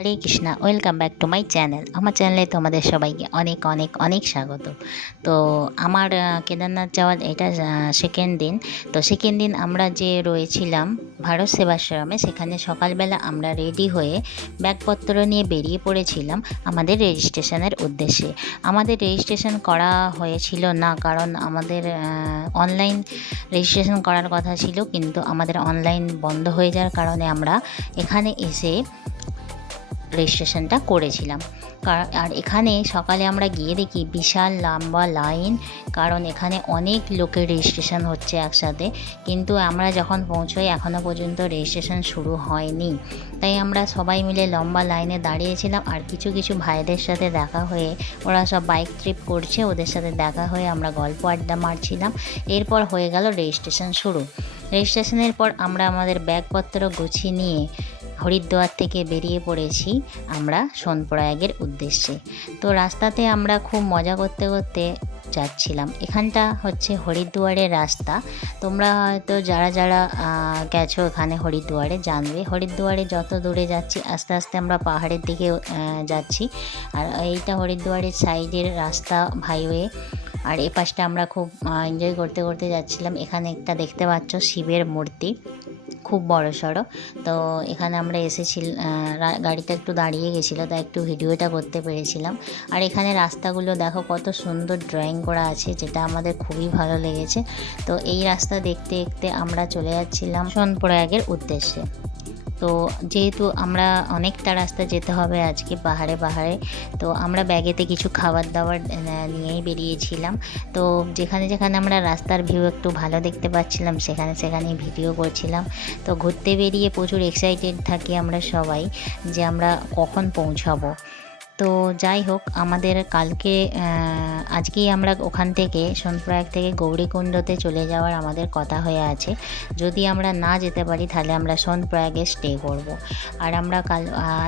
Hare Krishna, welcome back to my channel. আমার চ্যানেলে তোমাদের সবাইকে অনেক অনেক অনেক স্বাগত। তো আমার কেদারনাথ যাওয়ার এটা সেকেন্ড দিন। তো সেকেন্ড দিন আমরা যে রয়েছিলাম ভারত সেবাশ্রমে, সেখানে সকালবেলা আমরা রেডি হয়ে ব্যাগপত্র নিয়ে বেরিয়ে পড়েছিলাম আমাদের রেজিস্ট্রেশনের উদ্দেশ্যে। আমাদের রেজিস্ট্রেশন করা হয়েছিল না, কারণ আমাদের অনলাইন রেজিস্ট্রেশন করার কথা ছিল, কিন্তু আমাদের অনলাইন বন্ধ হয়ে যাওয়ার কারণে আমরা এখানে এসে রেজিস্ট্রেশনটা করেছিলাম। আর এখানে সকালে আমরা গিয়ে দেখি বিশাল লম্বা লাইন, কারণ এখানে অনেক লোকের রেজিস্ট্রেশন হচ্ছে একসাথে। কিন্তু আমরা যখন পৌঁছোই এখনও পর্যন্ত রেজিস্ট্রেশন শুরু হয়নি, তাই আমরা সবাই মিলে লম্বা লাইনে দাঁড়িয়েছিলাম। আর কিছু কিছু ভাইদের সাথে দেখা হয়ে, ওরা সব বাইক ট্রিপ করছে, ওদের সাথে দেখা হয়ে আমরা গল্প আড্ডা মারছিলাম। এরপর হয়ে গেল রেজিস্ট্রেশন শুরু। রেজিস্ট্রেশনের পর আমরা আমাদের ব্যাগপত্র গুছিয়ে নিয়ে হরিদ্বার থেকে বেরিয়ে পড়েছি আমরা সোনপ্রয়াগের উদ্দেশ্যে। তো রাস্তাতে আমরা খুব মজা করতে করতে যাচ্ছিলাম। এখানটা হচ্ছে হরিদ্বারের রাস্তা। তোমরা হয়তো যারা যারা গেছো এখানে হরিদ্বারে জানবে। হরিদ্বারে যত দূরে যাচ্ছি আস্তে আস্তে আমরা পাহাড়ের দিকে যাচ্ছি। আর এইটা হরিদ্বারের সাইডের রাস্তা, হাইওয়ে। আর এ পাশটা আমরা খুব এনজয় করতে করতে যাচ্ছিলাম। এখানে একটা দেখতে পাচ্ছ শিবের মূর্তি, খুব বড় সড়ো। তো এখানে আমরা এসেছিলাম, গাড়িটা একটু দাঁড়িয়ে গেছিলো, তাই একটু ভিডিওটা করতে পেরেছিলাম। আর এখানে রাস্তাগুলো দেখো কত সুন্দর ড্রয়িং করা আছে, যেটা আমাদের খুবই ভালো লেগেছে। তো এই রাস্তা দেখতে দেখতে আমরা চলে যাচ্ছিলাম সোনপ্রয়াগের উদ্দেশ্যে। তো যেহেতু আমরা অনেকটা রাস্তা যেতে হবে আজকে পাহাড়ে পাহাড়ে, তো আমরা ব্যাগেতে কিছু খাবার দাবার নিয়েই বেরিয়েছিলাম। তো যেখানে যেখানে আমরা রাস্তার ভিউ একটু ভালো দেখতে পাচ্ছিলাম সেখানে সেখানেই ভিডিও করছিলাম। তো ঘুরতে বেরিয়ে প্রচুর এক্সাইটেড থাকি আমরা সবাই যে আমরা কখন পৌঁছাবো। তো যাই হোক, আমাদের কালকে আজকেই আমরা ওখান থেকে সোনপ্রয়াগ থেকে গৌরীকুণ্ডতে চলে যাওয়ার আমাদের কথা হয়ে আছে। যদি আমরা না যেতে পারি তাহলে আমরা সোনপ্রয়াগে স্টে করব। আর আমরা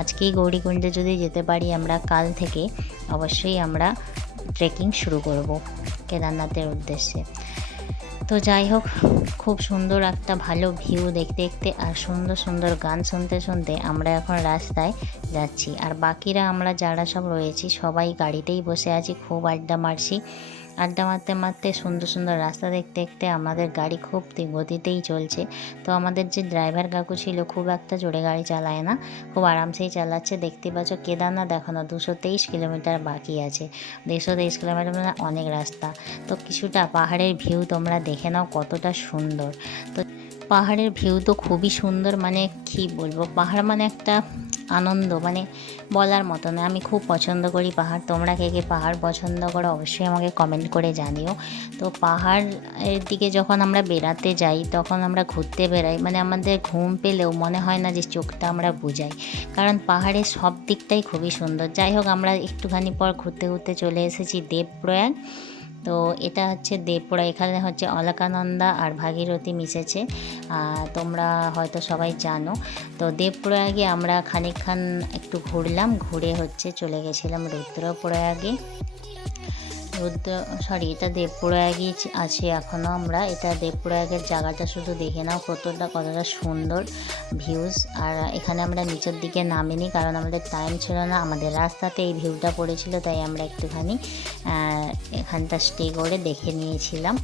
আজকেই গৌরীকুণ্ডে যদি যেতে পারি, আমরা কাল থেকে অবশ্যই আমরা ট্রেকিং শুরু করব কেদারনাথের উদ্দেশ্যে। তো যাই হোক, খুব সুন্দর একটা ভালো ভিউ দেখতে দেখতে আর সুন্দর সুন্দর গান শুনতে শুনতে আমরা এখন রাস্তায় যাচ্ছি। আর বাকিরা আমরা যারা সব রয়েছি সবাই গাড়িতেই বসে আছি, খুব আড্ডা মারছি। আড্ডা মারতে মারতে সুন্দর সুন্দর রাস্তা দেখতে দেখতে আমাদের গাড়ি খুব গতিতেই চলছে। তো আমাদের যে ড্রাইভার কাকু ছিল খুব একটা জোরে গাড়ি চালায় না, খুব আরামসেই চালাচ্ছে। দেখতে পাচ্ছ কেদারনাথ এখনও 223 কিলোমিটার বাকি আছে। 223 কিলোমিটার মানে অনেক রাস্তা। তো কিছুটা পাহাড়ের ভিউ তোমরা দেখে নাও কতটা সুন্দর। তো পাহাড়ের ভিউ তো খুবই সুন্দর, মানে কি বলবো, পাহাড় মানে একটা আনন্দ, মানে বলার মতো না। আমি খুব পছন্দ করি পাহাড়। তোমরা কে কে পাহাড় পছন্দ করো অবশ্যই আমাকে কমেন্ট করে জানিও। তো পাহাড়ের দিকে যখন আমরা বেড়াতে যাই, তখন আমরা ঘুরতে বেরাই, মানে আমাদের ঘুম পেলেও মনে হয় না যে চোখটা আমরা বুঝাই, কারণ পাহাড়ের সব দিকটাই খুবই সুন্দর। যাই হোক, আমরা একটুখানি পর ঘুরতে ঘুরতে চলে এসেছি দেবপ্রয়াগ। তো এটা হচ্ছে দেবপ্রয়াগ, এখানে হচ্ছে অলকানন্দা আর ভাগীরথী মিশেছে, তোমরা হয়তো সবাই জানো। তো দেবপ্রয়াগে আমরা খানিকক্ষণ একটু ঘুরলাম, ঘুরে হচ্ছে চলে গেছিলাম রুদ্রপ্রয়াগে। এটা দেবপ্রয়াগই আছে এখনও। আমরা এটা দেবপ্রয়াগের জায়গাটা শুধু দেখে নাও কতটা সুন্দর ভিউজ। আর এখানে আমরা নিচের দিকে নামিনি, কারণ আমাদের টাইম ছিল না, আমাদের রাস্তাতে এই ভিউটা পড়েছিল, তাই আমরা একটুখানি এখানটা স্টে করে দেখে নিয়েছিলাম।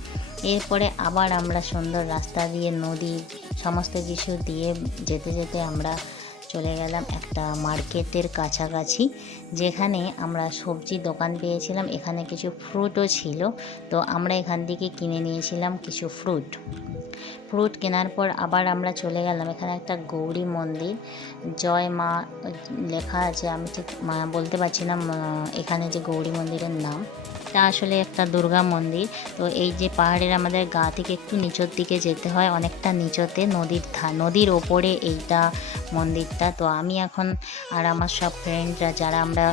এরপরে আবার আমরা সুন্দর রাস্তা দিয়ে, নদী সমস্ত কিছু দিয়ে যেতে যেতে আমরা চলে গেলাম একটা মার্কেটের কাছাকাছি, যেখানে আমরা সবজি দোকান পেয়েছিলাম। এখানে কিছু ফ্রুটও ছিল, তো আমরা এখান থেকে কিনে নিয়েছিলাম কিছু ফ্রুট কেনার পর আবার আমরা চলে গেলাম। এখানে একটা গৌরী মন্দির, জয় মা লেখা আছে, আমি ঠিক বলতে পারছি না এখানে যে গৌরী মন্দিরের নাম। এটা আসলে একটা দুর্গা মন্দির। তো এই যে পাহাড়ের আমাদের গা থেকে একটু নিচের দিকে যেতে হয়, অনেকটা নিচতে, নদীর ওপরে এইটা মন্দিরটা। তো আমি এখন আর আমার সব ফ্রেন্ডরা যারা আমরা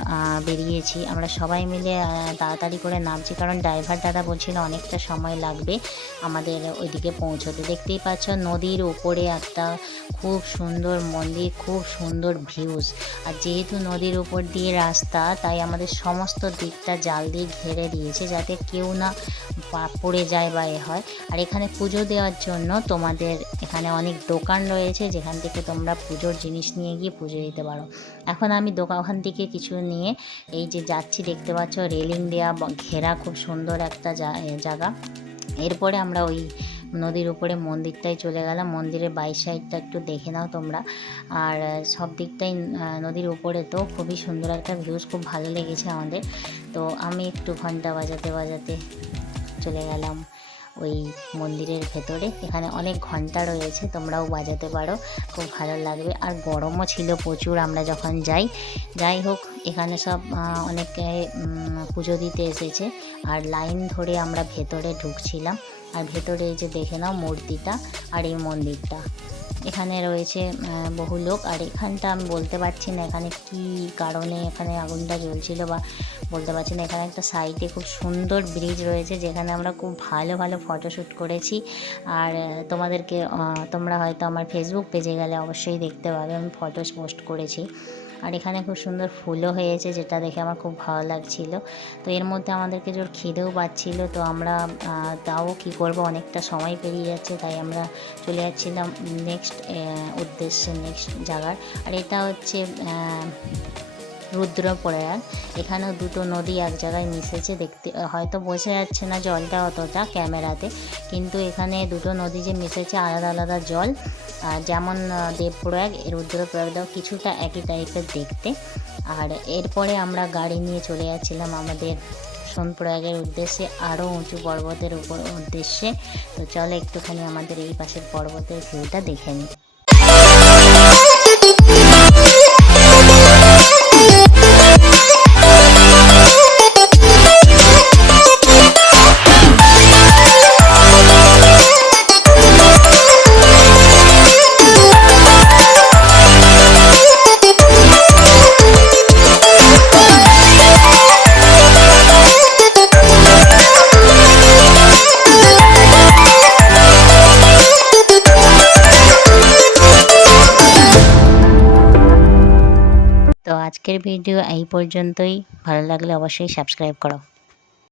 বেরিয়েছি, আমরা সবাই মিলে তাড়াতাড়ি করে নামছি, কারণ ড্রাইভার দাদা বলছিল অনেকটা সময় লাগবে আমাদের ওইদিকে পৌঁছতে। দেখতেই পাচ্ছ নদীর ওপরে একটা খুব সুন্দর মন্দির, খুব সুন্দর ভিউজ। আর যেহেতু নদীর উপর দিয়ে রাস্তা, তাই আমাদের সমস্ত দিকটা জাল দিয়ে ঘিরে দিয়েছে, যাতে কেউ না পড়ে যায় বা এ হয়। আর এখানে পুজো দেওয়ার জন্য তোমাদের এখানে অনেক দোকান রয়েছে, যেখান থেকে তোমরা পুজোর জিনিস নিয়ে গিয়ে পুজো দিতে পারো। এখন আমি ওখান থেকে কিছু নিয়ে এই যে যাচ্ছি, দেখতে পাচ্ছ রেলিং দেওয়া ঘেরা, খুব সুন্দর একটা জায়গা। এরপরে আমরা ওই নদীর উপরে মন্দিরটায় চলে গেলাম। মন্দিরের বাইর সাইডটা একটু দেখে নাও তোমরা। আর সব দিকটাই নদীর উপরে, তো খুবই সুন্দর একটা ভিউজ, খুব ভালো লেগেছে আমাদের। তো আমি একটু ঘন্টা বাজাতে বাজাতে চলে গেলাম ওই মন্দিরের ভেতরে। এখানে অনেক ঘন্টা রয়েছে, তোমরাও বাজাতে পারো, খুব ভালো লাগবে। আর গরমও ছিল প্রচুর আমরা যখন যাই হোক, এখানে সব অনেকে পুজো দিতে এসেছে। আর লাইন ধরে আমরা ভেতরে ঢুকছিলাম। আর ভেতরে এই যে দেখে নাও মূর্তিটা আর এই মন্দিরটা, এখানে রয়েছে বহু লোক। আর এখানটা আমি বলতে পারছি না এখানে কি কারণে এখানে আগুনটা জ্বলছিল বা বলতে পারছি না। এখানে একটা সাইডে খুব সুন্দর ব্রিজ রয়েছে, যেখানে আমরা খুব ভালো ভালো ফটোশ্যুট করেছি। আর তোমরা হয়তো আমার ফেসবুক পেজে গেলে অবশ্যই দেখতে পাবে, আমি ফটোস পোস্ট করেছি। আর এখানে খুব সুন্দর ফুলও হয়েছে, যেটা দেখে আমার খুব ভালো লাগছিল। তো এর মধ্যে আমাদেরকে জোর খিদেও পাচ্ছিল, তো আমরা তাও কি করব, অনেকটা সময় পেরিয়ে যাচ্ছে, তাই আমরা চলে যাচ্ছিলাম নেক্সট উদ্দেশ্যে, নেক্সট জায়গার। আর এটা হচ্ছে রুদ্রপ্রয়াগ। এখানেও দুটো নদী এক জায়গায় মিশেছে, দেখতে হয়তো বোঝা যাচ্ছে না জলটা অতটা ক্যামেরাতে, কিন্তু এখানে দুটো নদী যে মিশেছে, আলাদা আলাদা জল। যেমন দেবপ্রয়াগ, রুদ্রপ্রয়াগটাও কিছুটা একই টাইপের দেখতে। আর এরপরে আমরা গাড়ি নিয়ে চলে যাচ্ছিলাম আমাদের সোনপ্রয়াগের উদ্দেশ্যে, আরও উঁচু পর্বতের উদ্দেশ্যে। তো চলো একটুখানি আমাদের এই পাশের পর্বতের ভিউটা দেখে নিই। তো আজকের ভিডিও এই পর্যন্তই। ভালো লাগলে অবশ্যই সাবস্ক্রাইব করো।